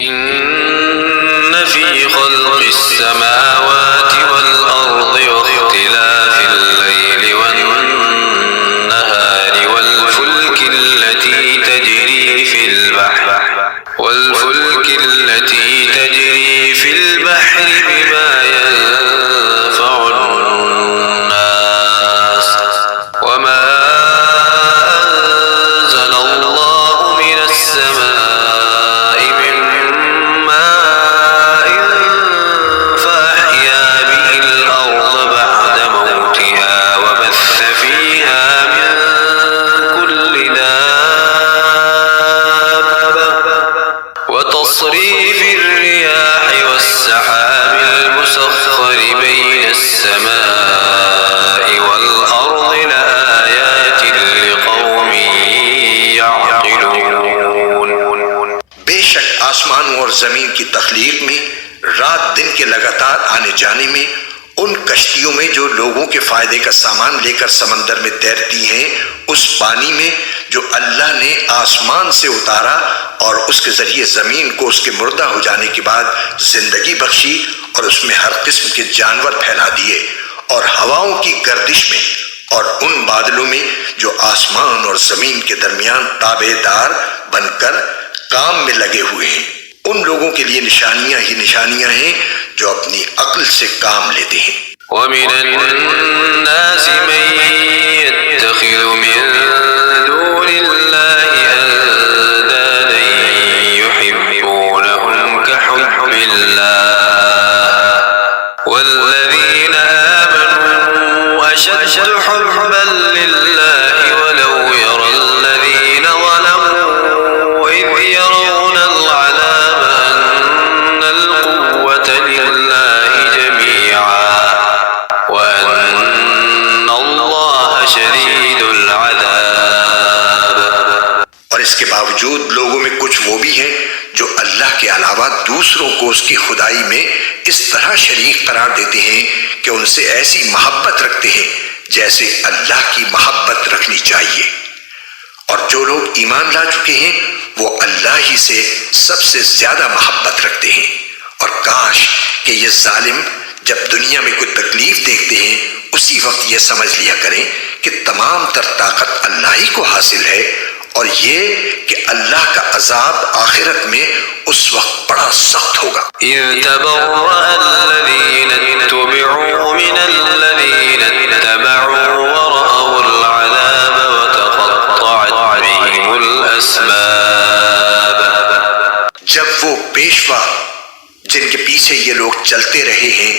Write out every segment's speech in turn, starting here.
إن في خلق السماوات والأرض واختلاف الليل والنهار والفلك التي تجري في البحر بما ينفع الناس وما أنزل الله من السماء من ماء فأحيا به الأرض بعد موتها وبث فيها من كل دابة وتصريف الرياح والسحاب المسخر بين السماء والأرض لآيات لقوم يعقلون۔ بے شک آسمانوں اور زمین کی تخلیق میں، رات دن کے لگاتار آنے جانے میں، ان کشتیوں میں جو لوگوں کے فائدے کا سامان لے کر سمندر میں تیرتی ہیں، اس پانی میں جو اللہ نے آسمان سے اتارا اور اس کے ذریعے زمین کو اس کے مردہ ہو جانے کے بعد زندگی بخشی اور اس میں ہر قسم کے جانور پھیلا دیے، اور ہواؤں کی گردش میں، اور ان بادلوں میں جو آسمان اور زمین کے درمیان تابع دار بن کر کام میں لگے ہوئے ہیں، ان لوگوں کے لیے نشانیاں ہی نشانیاں ہیں جو اپنی عقل سے کام لیتے ہیں۔ ومن الناس من يتخذ من دون الله أندادا يحبونهم كحب الله والذين آمنوا أشد حبا لله ولو يرى الذين ظلموا إذ يرون العذاب أن القوة لله جميعا وأن الله شديد العذاب۔ اور اس کے باوجود لوگوں میں کچھ وہ بھی ہیں جو اللہ کے علاوہ دوسروں کو اس کی خدائی میں اس طرح شریک قرار دیتے ہیں کہ ان سے ایسی محبت رکھتے ہیں جیسے اللہ کی محبت رکھنی چاہیے۔ اور جو لوگ ایمان لا چکے ہیں وہ اللہ ہی سے سب سے زیادہ محبت رکھتے ہیں۔ اور کاش کہ یہ ظالم جب دنیا میں کوئی تکلیف دیکھتے ہیں اسی وقت یہ سمجھ لیا کریں کہ تمام تر طاقت اللہ ہی کو حاصل ہے، اور یہ کہ اللہ کا عذاب آخرت میں اس وقت بڑا سخت ہوگا۔ إذ تبرأ الذين اتبعوا من الذين اتبعوا ورأوا العذاب وتقطعت بهم الأسباب۔ جب وہ پیشوا جن کے پیچھے یہ لوگ چلتے رہے ہیں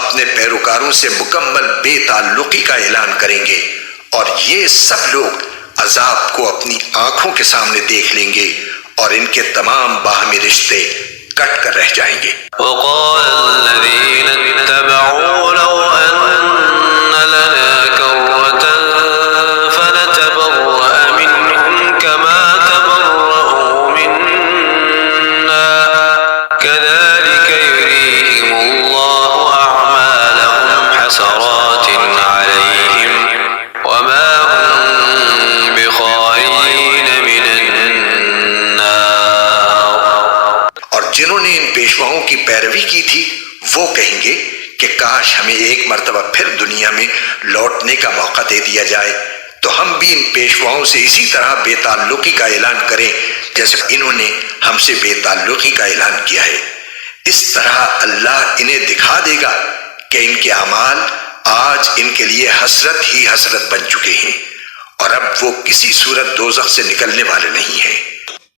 اپنے پیروکاروں سے مکمل بے تعلقی کا اعلان کریں گے، اور یہ سب لوگ عذاب کو اپنی آنکھوں کے سامنے دیکھ لیں گے، اور ان کے تمام باہمی رشتے کٹ کر رہ جائیں گے۔ وقال الذين اتبعوا لو أن لنا كرة فنتبرأ منهم كما تبرأوا منا كذلك يريهم الله أعمالهم حسرات عليهم وما هم بخارجين من النار۔ اور جنہوں نے ان پیشواؤں کی پیروی کی تھی وہ کہیں گے کہ کاش ہمیں ایک مرتبہ پھر دنیا میں لوٹنے کا موقع دے دیا جائے تو ہم بھی ان پیشواؤں سے اسی طرح بے تعلقی کا اعلان کریں جیسے انہوں نے ہم سے بے تعلقی کا اعلان کیا ہے۔ اس طرح اللہ انہیں دکھا دے گا کہ ان کے اعمال آج ان کے لیے حسرت ہی حسرت بن چکے ہیں، اور اب وہ کسی صورت دوزخ سے نکلنے والے نہیں ہیں۔